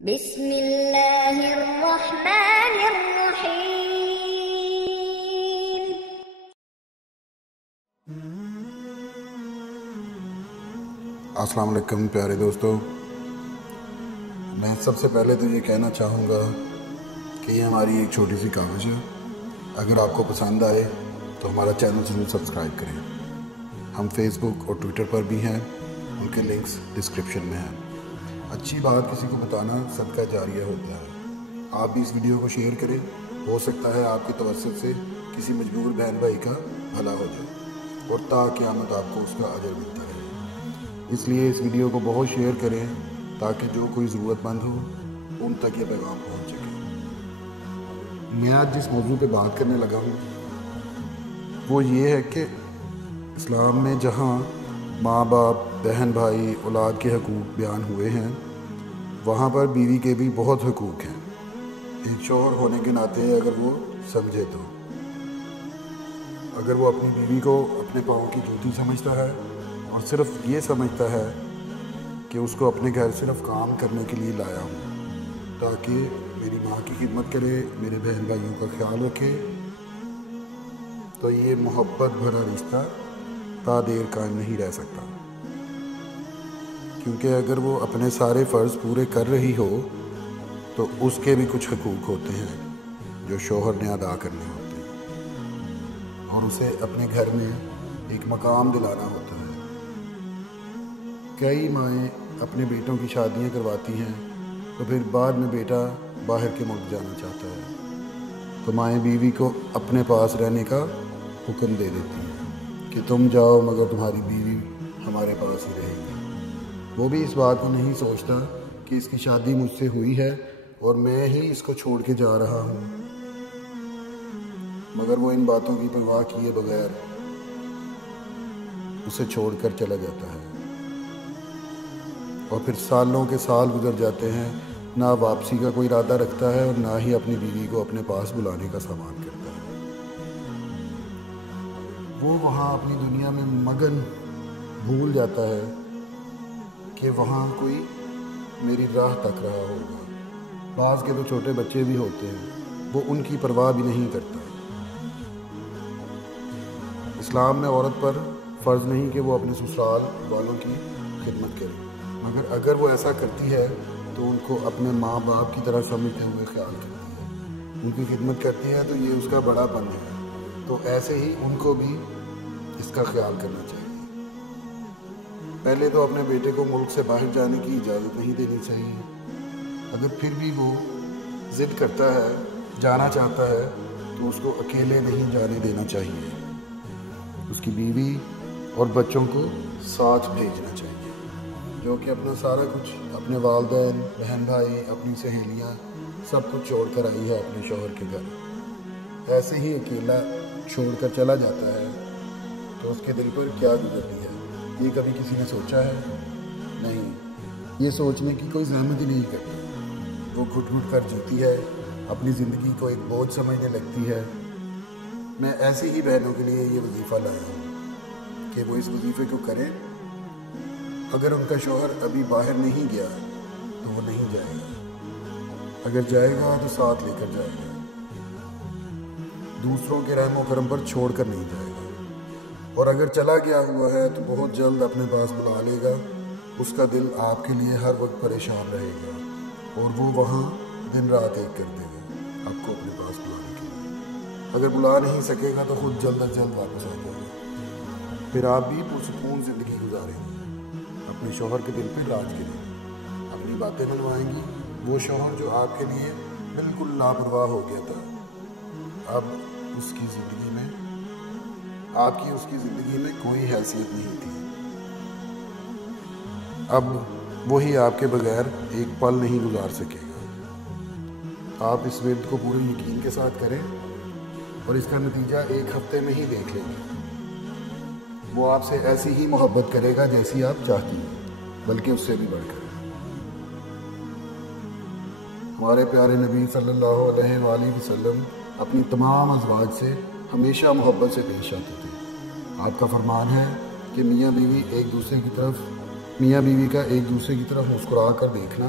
بسم اللہ الرحمن الرحیم۔ السلام علیکم پیارے دوستو، میں سب سے پہلے تو یہ کہنا چاہوں گا کہ یہ ہماری ایک چھوٹی سی کاوش ہے۔ اگر آپ کو پسند آئے تو ہمارا چینل ضرور سبسکرائب کریں۔ ہم فیس بک اور ٹویٹر پر بھی ہیں، ان کے لنکس ڈسکرپشن میں ہیں۔ اچھی بات کسی کو بتانا صدقہ جاریہ ہوتا ہے۔ آپ بھی اس ویڈیو کو شیئر کریں، ہو سکتا ہے آپ کی توسط سے کسی مجبور بہن بھائی کا بھلا ہو جائے اور تا قیامت آپ کو اس کا اجر ملتا رہے۔ اس لیے اس ویڈیو کو بہت شیئر کریں تاکہ جو کوئی ضرورت مند ہو ان تک یہ پیغام پہنچ سکے۔ میں آج جس موضوع پہ بات کرنے لگا ہوں وہ یہ ہے کہ اسلام میں جہاں ماں باپ، بہن بھائی، اولاد کے حقوق بیان ہوئے ہیں، وہاں پر بیوی کے بھی بہت حقوق ہیں۔ ایک شوہر ہونے کے ناطے اگر وہ سمجھے تو اگر وہ اپنی بیوی کو اپنے پاؤں کی جوتی سمجھتا ہے اور صرف یہ سمجھتا ہے کہ اس کو اپنے گھر صرف کام کرنے کے لیے لایا ہوں تاکہ میری ماں کی خدمت کرے، میرے بہن بھائیوں کا خیال رکھے، تو یہ محبت بھرا رشتہ تا دیر قائم نہیں رہ سکتا۔ کیونکہ اگر وہ اپنے سارے فرض پورے کر رہی ہو تو اس کے بھی کچھ حقوق ہوتے ہیں جو شوہر نے ادا کرنے ہوتے ہیں، اور اسے اپنے گھر میں ایک مقام دلانا ہوتا ہے۔ کئی مائیں اپنے بیٹوں کی شادیاں کرواتی ہیں تو پھر بعد میں بیٹا باہر کے ملک جانا چاہتا ہے تو مائیں بیوی کو اپنے پاس رہنے کا حکم دے دیتی ہیں کہ تم جاؤ مگر تمہاری بیوی ہمارے پاس ہی رہے گی۔ وہ بھی اس بات کو نہیں سوچتا کہ اس کی شادی مجھ سے ہوئی ہے اور میں ہی اس کو چھوڑ کے جا رہا ہوں، مگر وہ ان باتوں کی پرواہ کیے بغیر اسے چھوڑ کر چلا جاتا ہے، اور پھر سالوں کے سال گزر جاتے ہیں، نہ واپسی کا کوئی ارادہ رکھتا ہے اور نہ ہی اپنی بیوی کو اپنے پاس بلانے کا سامان کرتا ہے۔ وہ وہاں اپنی دنیا میں مگن بھول جاتا ہے کہ وہاں کوئی میری راہ تک رہا ہوگا۔ بعض کے تو چھوٹے بچے بھی ہوتے ہیں، وہ ان کی پرواہ بھی نہیں کرتا۔ اسلام میں عورت پر فرض نہیں کہ وہ اپنے سسرال والوں کی خدمت کرے، مگر اگر وہ ایسا کرتی ہے تو ان کو اپنے ماں باپ کی طرح سمجھتے ہوئے خیال کرتی ہے، ان کی خدمت کرتی ہے تو یہ اس کا بڑا پن ہے، تو ایسے ہی ان کو بھی اس کا خیال کرنا چاہیے۔ پہلے تو اپنے بیٹے کو ملک سے باہر جانے کی اجازت نہیں دینی چاہیے۔ اگر پھر بھی وہ ضد کرتا ہے، جانا چاہتا ہے، تو اس کو اکیلے نہیں جانے دینا چاہیے، اس کی بیوی اور بچوں کو ساتھ بھیجنا چاہیے، جو کہ اپنا سارا کچھ، اپنے والدین، بہن بھائی، اپنی سہیلیاں، سب کچھ چھوڑ کر آئی ہے اپنے شوہر کے گھر۔ ایسے ہی اکیلا چھوڑ کر چلا جاتا ہے تو اس کے دل پر کیا گزرتی ہے، یہ کبھی کسی نے سوچا ہے؟ نہیں، یہ سوچنے کی کوئی زحمت ہی نہیں کرتا۔ وہ گھٹ گھٹ کر جیتی ہے، اپنی زندگی کو ایک بوجھ سمجھنے لگتی ہے۔ میں ایسی ہی بہنوں کے لیے یہ وظیفہ لایا ہوں کہ وہ اس وظیفے کو کریں۔ اگر ان کا شوہر ابھی باہر نہیں گیا تو وہ نہیں جائے گا، اگر جائے گا تو ساتھ لے کر جائے گا، دوسروں کے رحم و کرم پر چھوڑ کر نہیں جائے گا، اور اگر چلا گیا ہوا ہے تو بہت جلد اپنے پاس بلا لے گا۔ اس کا دل آپ کے لیے ہر وقت پریشان رہے گا اور وہ وہاں دن رات ایک کر دے گا آپ کو اپنے پاس بلانے کے لیے۔ اگر بلا نہیں سکے گا تو خود جلد از جلد واپس آ جائے گا، پھر آپ بھی پرسکون زندگی گزاریں گے، اپنے شوہر کے دل پہ راج کریں گے، اپنی باتیں منوائیں گی۔ وہ شوہر جو آپ کے لیے بالکل لاپرواہ ہو گیا تھا، اب اس کی زندگی میں، آپ کی اس کی زندگی میں کوئی حیثیت نہیں تھی۔ اب وہی آپ کے بغیر ایک پل نہیں گزار سکے گا۔ آپ اس ورد کو پورے یقین کے ساتھ کریں اور اس کا نتیجہ ایک ہفتے میں ہی دیکھ لیں گے۔ وہ آپ سے ایسی ہی محبت کرے گا جیسی آپ چاہتی ہیں، بلکہ اس سے بھی بڑھ کر۔ ہمارے پیارے نبی صلی اللہ علیہ وآلہ وسلم اپنی تمام ازواج سے ہمیشہ محبت سے پیش آتے تھے۔ آپ کا فرمان ہے کہ میاں بیوی کا ایک دوسرے کی طرف مسکرا کر دیکھنا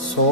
100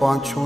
5